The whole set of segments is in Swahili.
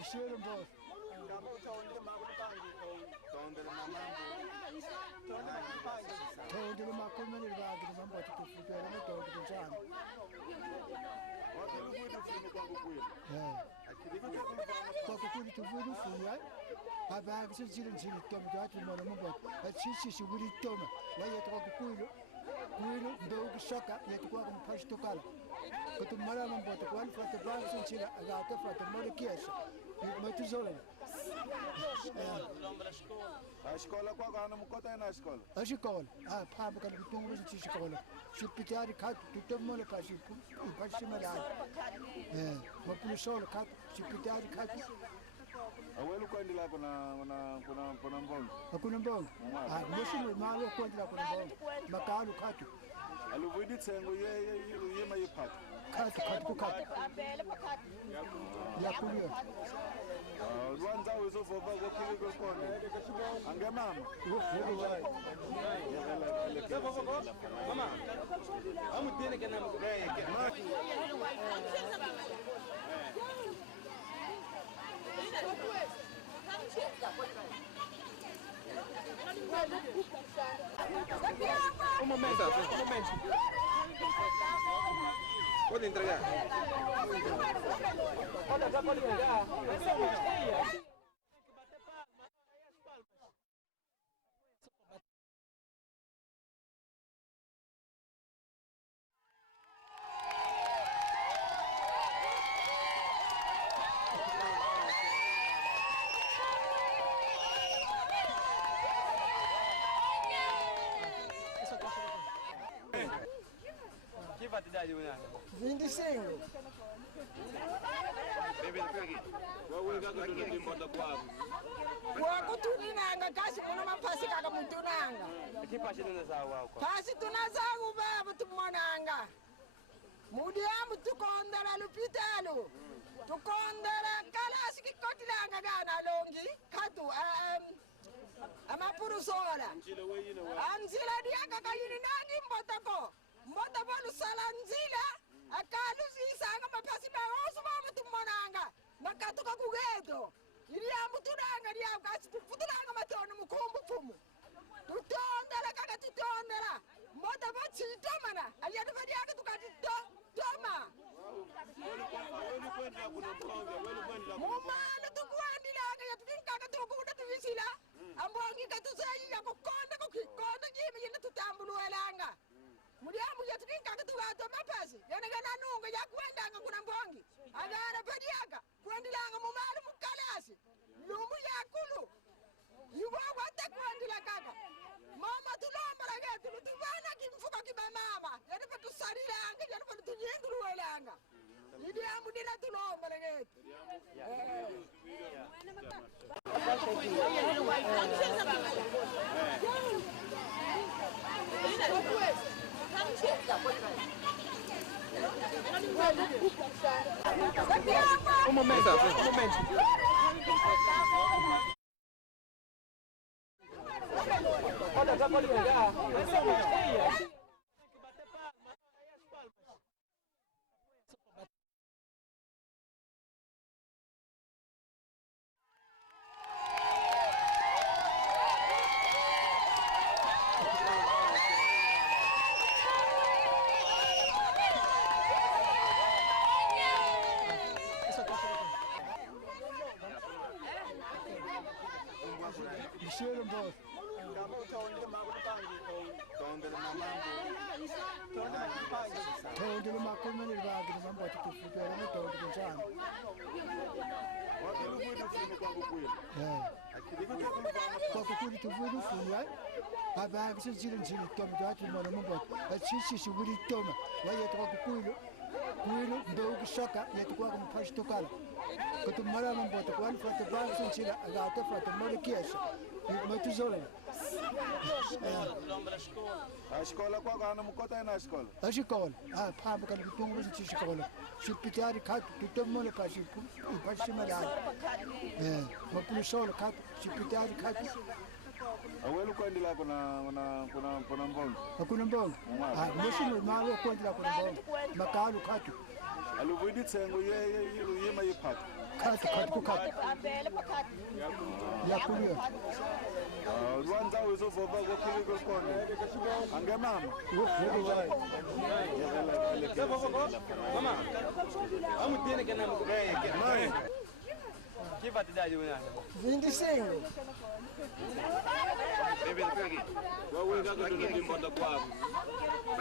Ishelo mbovu. Tonde lo makome le bagi le mambo tukufutwa le tonde kunjani. Kwa kukuli tuvudu fuya. Abagi sijile njili toma twatu mwana mambo. Chichi shubuli toma. Waye toka kukulu. Kuilo ndo ukishoka yatakuwa kumpashi tokala. Kutumara mambo atakuwa fata bagi sinchila agata fata mole kiesha. Matuzole. A escola qual é? Não me conta aí na escola. A escola. Ah, papa kan kutungu sin escola. Chipitari kat tutem mole pashi pashi malai. Mapulisol kat chipitari kat. Awelu kwenda la kuna mbongo. Hakuna mbongo. Ah, mwisho malo kwenda kuna mbongo. Makalu katu. Aluvidi tsengo ye mayipata. Katu. Ya kulio. Rwanda uzofova gophiko khona. Ange mama. Mama. Amudine kana mukubeke. Un momento. ¿Puedo entregar? ¿Puedo entregar? Idade mo yan? 25. Bebe kagi. Wawe ka kutulungi mboda kwabo. Wako tuninanga kasi kuna mapasi kaka mutunanga. Ikipasi tunazawa kwa. Pasi tunazawa baba tumonanga. Mudi amu tukondera lupitalo. Tukondera kalasi kikotilanga gana longi katu amapurusola. Anzila diaka kayini nangi mbotako. Mbota bolu salanzila akalu sisanga mapasi baoso baba tumonanga makatuka kugeto iliambu tunanga liamu kasi tufutulanga matono mukumbu fumu tutondela kaka tutondela mbota bachi tomana aliyadu badiaka tukatito toma mumana tukuandilanga yatukinkaka tukuda tuvisila ambongi katusayi yakukonda kukikonda jimi yina tutambuluelanga Mudiamu ya tukinka katugato mapasi yanagana nunga ya kuendanga kuna mbongi agara padiaka kuendilanga mumalu mukalasi lumu ya kulu yuwa wate kuendila kaka mama tulomba lagetu lutubana kimfuka kiba mama yana patu sarilanga yana patu tunyengulu welanga Mudiamu dina tulomba lagetu Un momento. Olha, pode pegar. Essa é uma cheia. Ishelo mbovu. Tonde lo makome le bagi le mambo tukufutwa le tonde kunjani. Kwa kukuli tuvudu fuya. Abagi sijile njili toma twatu mwana mambo. Chichi shubuli toma. Waye toka kukulu. Kuilo ndo ukishoka yatakuwa kumpashi tokala. Kutumara mambo atakuwa fata bagi sinchila agata fata mole kiesha. Matuzole. A escola qual é? Não me conta aí na escola. A escola. Ah, papa kan kutungu sin escola. Chipitari kat tutem mole pashi malai. Mapulisol kat chipitari kat. Awelu kwenda la kuna mbongo. Hakuna mbongo. Ah, mwisho malo kwenda kuna mbongo. Makalu katu. Aluvidi tsengo ye mayipata. Kati ku kati. Ya kulia. Rwanda uzofova kokili kokonde. Ange mama. Mama. Amutene kana mugaya. Kiva tidaji wena. 25. Wawinga kutundi mbota kwabo.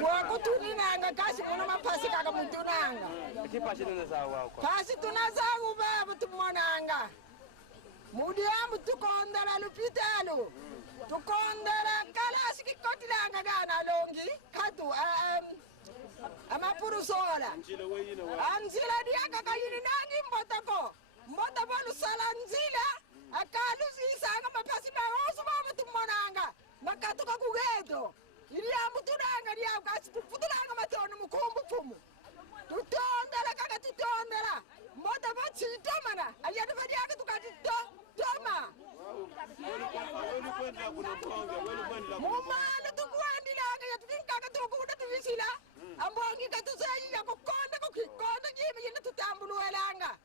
Wakutuninanga kasi muno mapasi kaka mutunanga. Kipashi nene sawa kwa. Pasi tunazagu baba tumonanga. Mudiamu tukondera lupitalo. Tukondera kalasi kikotilanga gana longi. Katu amapuru sola. Anzila diaka kayini nangi mbotako. Mbota balu sala nzila. Akalu sisanga mapasi maosu baba tumonanga. Makatuka kugeto. Iriamu tunanga riamu kasi tutulanga matono mukumbu fumu. Tutondera kaka tutondera. Mbota bachi tomana. Ayana badiaka tukati toma. Mumalo tukwandilanga yatukinkaka tukuda tuvisila. Ambongi katusayi ya kukonda kukikonda jimi yina tutambuluelanga.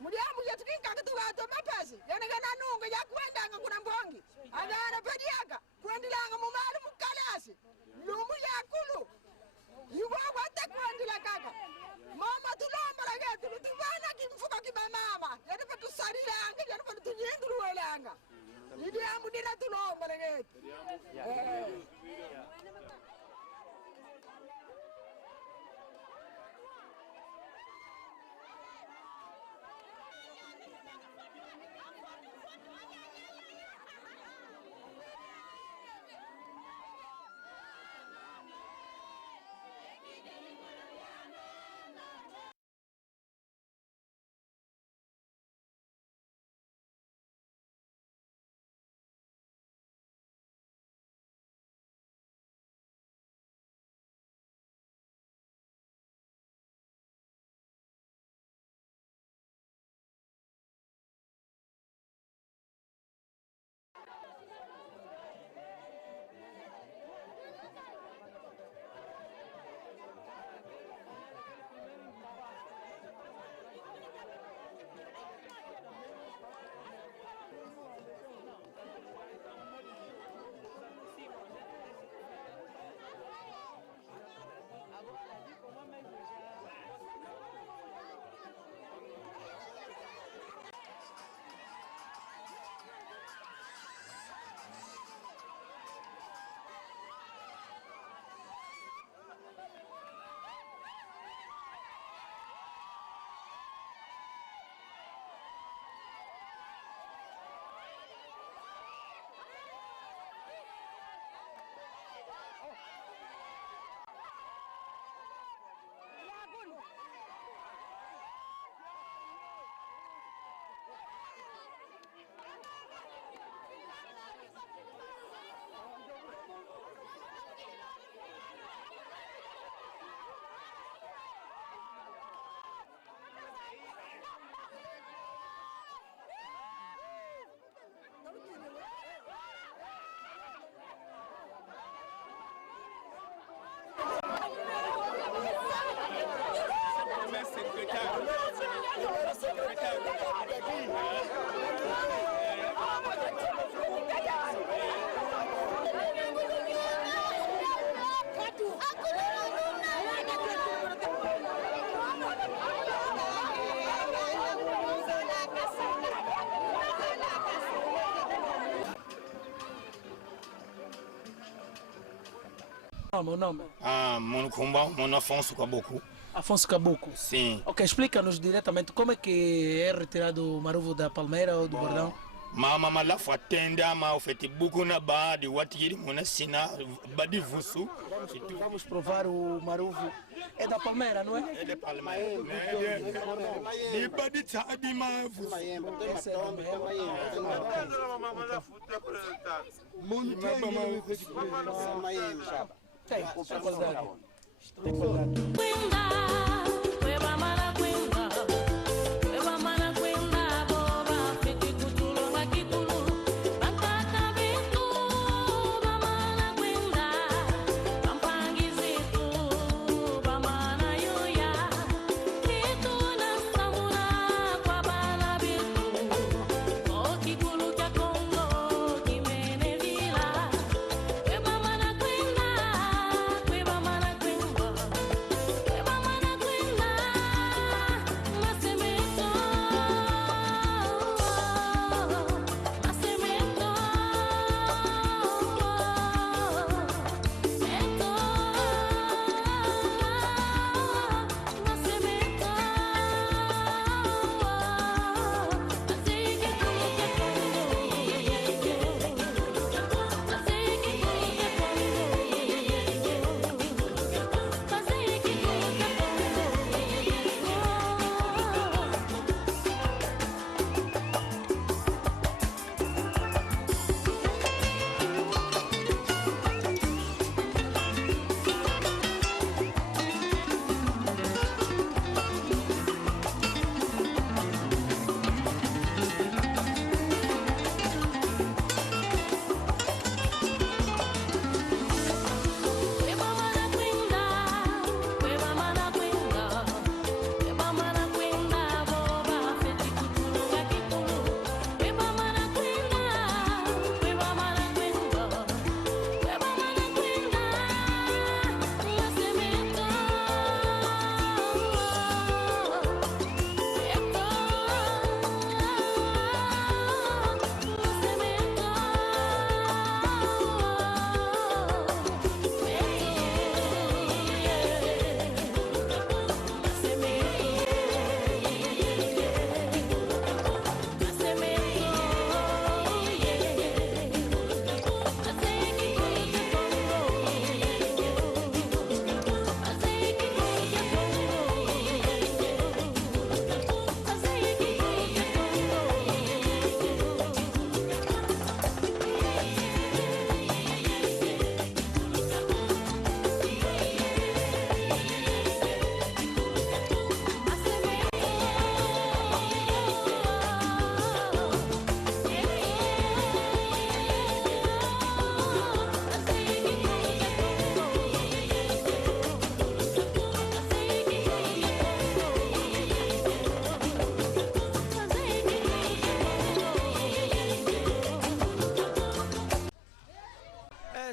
Mudiamu yatukinkaka tugato mapasi. Yana gana nunga ya kuendanga kuna mbongi. Agana badiaka. Kuandilanga mumalo mukalasi. Lumu ya kulu. Yuwa wata kuandila kaka. Mama tulombala getu tubana kimfuka kibamama. Yana patu sarilanga yana patu tunyenduluelanga. Idi amu dina tulombala getu. Mon nome? Mon combat, mon Afonso Caboclo. Afonso Caboclo. Sim. Ok, explica-nos diretamente como é que é retirado o Maruvo da Palmeira ou do Bordão? Mama malafu atenda ma ofeti buku na ba de watiri mona sina badi vusu. Vamos provar o Maruvo. É da Palmeira, não é? É de Palmeira. Ni badi taadi ma vusu. Esse é o tem qualidade. Tem qualidade.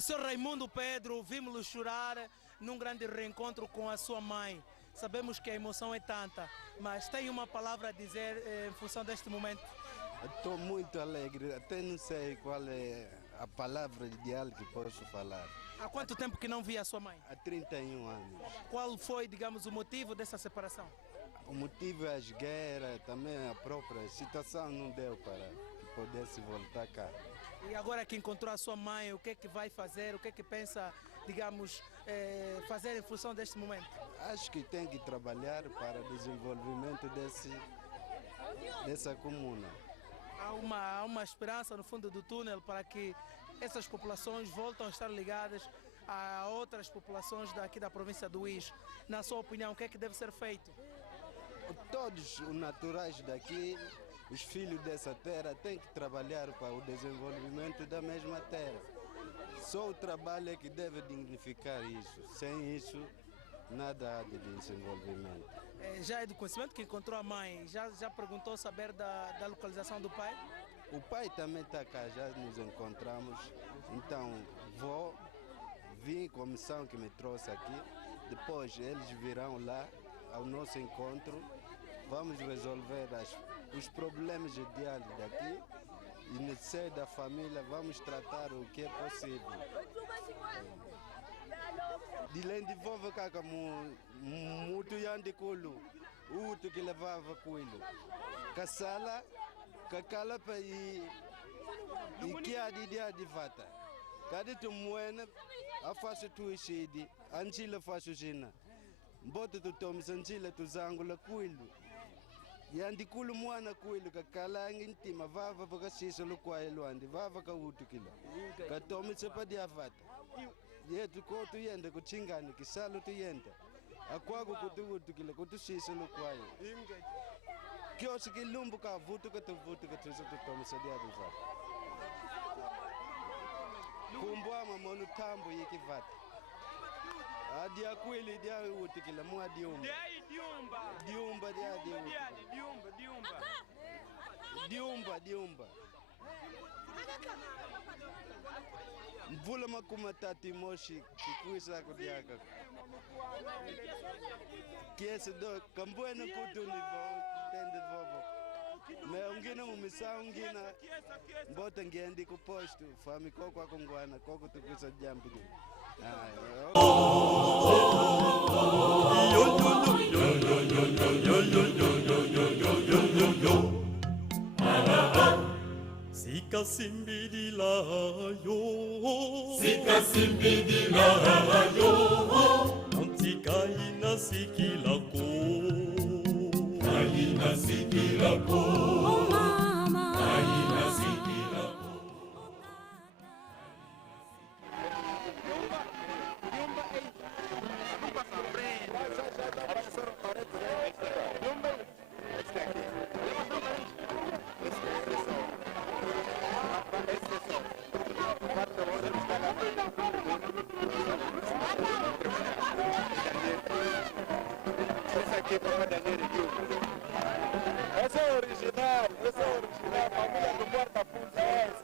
Senhor Raimundo Pedro, vimos-lo chorar num grande reencontro com a sua mãe. Sabemos que a emoção é tanta, mas tem uma palavra a dizer em função deste momento? Estou muito alegre, até não sei qual é a palavra ideal que posso falar. Há quanto tempo que não via a sua mãe? Há 31 anos. Qual foi, digamos, o motivo dessa separação? O motivo é as guerras, também a própria situação não deu para que pudesse voltar cá. E agora que encontrou a sua mãe, o que é que vai fazer, o que é que pensa, digamos, fazer em função deste momento? Acho que tem que trabalhar para o desenvolvimento dessa comuna. Há uma esperança no fundo do túnel para que essas populações voltem a estar ligadas a outras populações daqui da província do Uís. Na sua opinião, o que é que deve ser feito? Todos os naturais daqui, os filhos dessa terra, têm que trabalhar para o desenvolvimento da mesma terra. Só o trabalho é que deve dignificar isso. Sem isso, nada há de desenvolvimento. Já é do conhecimento que encontrou a mãe, já perguntou saber da localização do pai? O pai também está cá, já nos encontramos. Então, vim com a missão que me trouxe aqui. Depois eles virão lá ao nosso encontro. Vamos resolver os problemas ideais daqui. E no seio da família vamos tratar o que é possível. Dilende vova kaka mutu yandi kulu utu que levava coelho kasala kakala pa e que a de vata cada tu moena a faço tu ishidi anchila faço jina bota tu tomi sanchila tu zangula coelho yandi kulu mwana coelho kakala intima vava para sisa lo coelho andi vava ka utu kilo ka tomi sepa de avata yetu ko tu yenda kuchingani kisalo tu yenda akwago kutu kile kutu sisa lo kwayo kyo sikilumbu ka vutu ka tu se tu tome sadia du va kumbwa mamonu tambo yekivata adi akwili dia utu kile mu adi diumba diumba mvula makuma tati moshi kikuisa kudiaka kiesi do kambuena kutu nivo tende vovo me ungina mumisa ungina mbota ngendi ku postu fami koko akongwana koko tukusa jambi ni Sika simbidila yo, Nantika ina sikilako, oh mama, ina sikilako. Essa é original, família do Porta-Fundo é essa.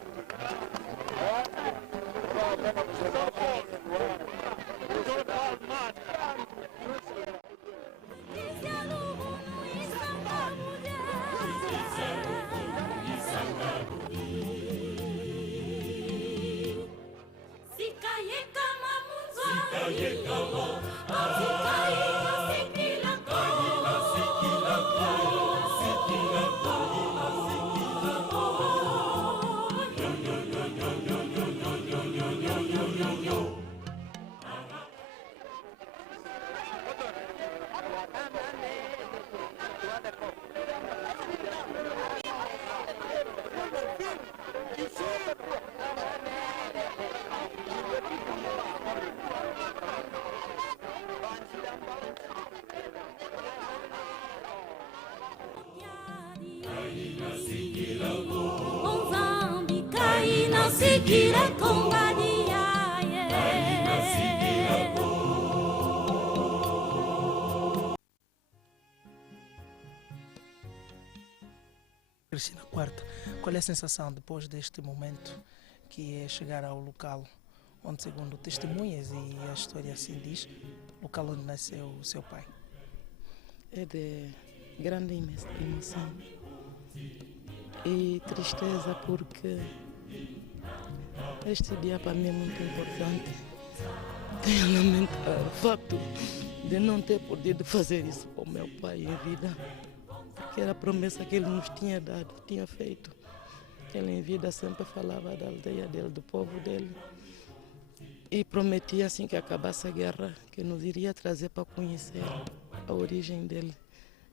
Sikira kombadia Cristina Quarta, qual é a sensação depois deste momento que é chegar ao local onde, segundo testemunhas e a história assim diz, local onde nasceu o seu pai. É de grande emoção e tristeza, porque este dia para mim é muito importante. Tenho lamentado o facto de não ter podido fazer isso com meu pai em vida, porque era a promessa que ele nos tinha dado, tinha feito. Ele em vida sempre falava da aldeia dele, do povo dele, e prometia assim que acabasse a guerra que nos iria trazer para conhecer a origem dele,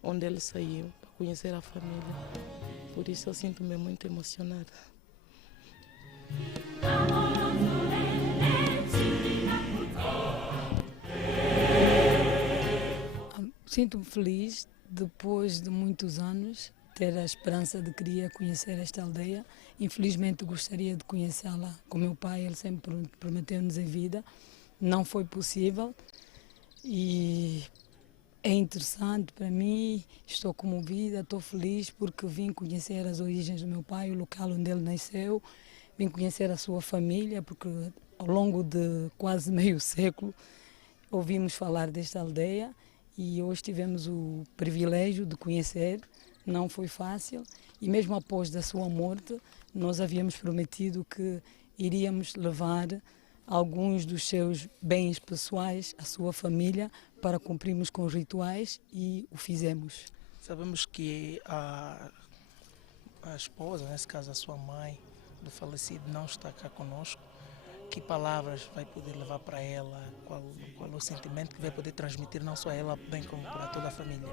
onde ele saiu, para conhecer a família. Por isso eu sinto-me muito emocionada. Sinto-me feliz, depois de muitos anos, ter a esperança de querer conhecer esta aldeia. Infelizmente gostaria de conhecê-la com meu pai, ele sempre prometeu-nos em vida. Não foi possível e é interessante para mim, estou comovida, estou feliz porque vim conhecer as origens do meu pai, o local onde ele nasceu, vim conhecer a sua família, porque ao longo de quase meio século ouvimos falar desta aldeia e hoje tivemos o privilégio de conhecer. Não foi fácil e mesmo após da sua morte nós havíamos prometido que iríamos levar alguns dos seus bens pessoais à sua família para cumprirmos com os rituais e o fizemos. Sabemos que a esposa, nesse caso a sua mãe do falecido, não está cá conosco. Que palavras vai poder levar para ela? Qual o sentimento que vai poder transmitir não só a ela, bem como para toda a família?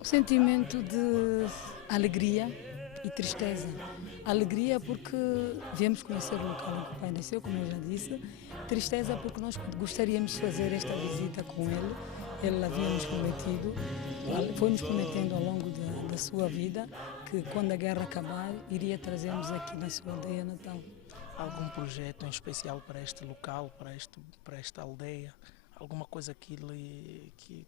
O sentimento de alegria e tristeza. Alegria porque viemos conhecer o local em que o pai nasceu, como eu já disse. Tristeza porque nós gostaríamos de fazer esta visita com ele. Ele havia-nos prometido, foi-nos prometendo ao longo da sua vida que quando a guerra acabar, iria trazer-nos aqui na sua aldeia natal. Algum projeto em especial para este local, para esta aldeia? Alguma coisa que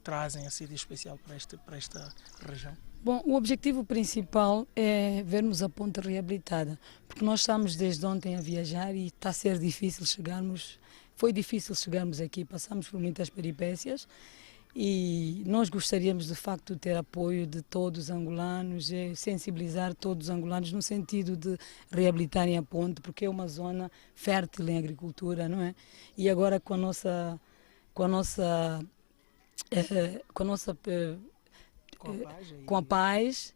trazem assim de especial para esta região? Bom, o objetivo principal é vermos a ponte reabilitada, porque nós estamos desde ontem a viajar e está a ser difícil chegarmos, foi difícil chegarmos aqui, passamos por muitas peripécias e nós gostaríamos de facto de ter apoio de todos os angolanos, sensibilizar todos os angolanos no sentido de reabilitarem a ponte, porque é uma zona fértil em agricultura, não é? E agora com a paz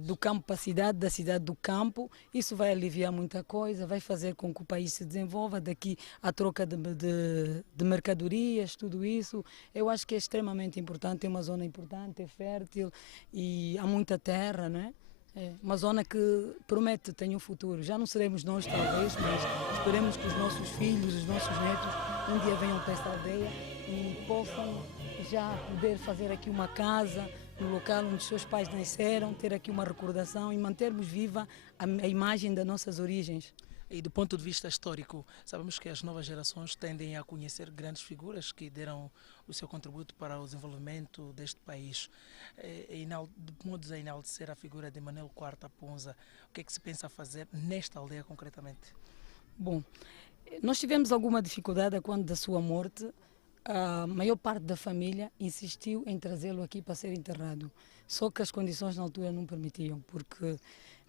do campo para a cidade, da cidade do campo, isso vai aliviar muita coisa, vai fazer com que o país se desenvolva, daqui a troca de mercadorias, tudo isso. Eu acho que é extremamente importante, é uma zona importante, é fértil e há muita terra, não é? É uma zona que promete, tem um futuro. Já não seremos nós talvez, mas esperemos que os nossos filhos, os nossos netos um dia venham para esta aldeia e possam já poder fazer aqui uma casa no local onde os seus pais nasceram, ter aqui uma recordação e mantermos viva a imagem das nossas origens. E do ponto de vista histórico, sabemos que as novas gerações tendem a conhecer grandes figuras que deram o seu contributo para o desenvolvimento deste país. De modo a enaltecer a figura de Manuel IV Aponza, o que é que se pensa fazer nesta aldeia concretamente? Bom, nós tivemos alguma dificuldade quando da sua morte. A maior parte da família insistiu em trazê-lo aqui para ser enterrado. Só que as condições na altura não permitiam, porque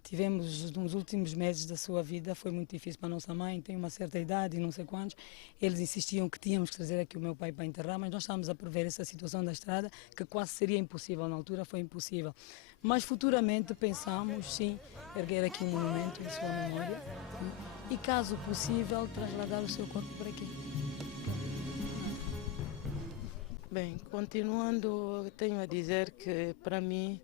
tivemos nos últimos meses da sua vida, foi muito difícil para a nossa mãe, tem uma certa idade e não sei quantos. Eles insistiam que tínhamos que trazer aqui o meu pai para enterrar, mas nós estávamos a prever essa situação da estrada, que quase seria impossível, na altura foi impossível. Mas futuramente pensamos, sim, erguer aqui um monumento em sua memória e, caso possível, trasladar o seu corpo para aqui. Bem, continuando, tenho a dizer que para mim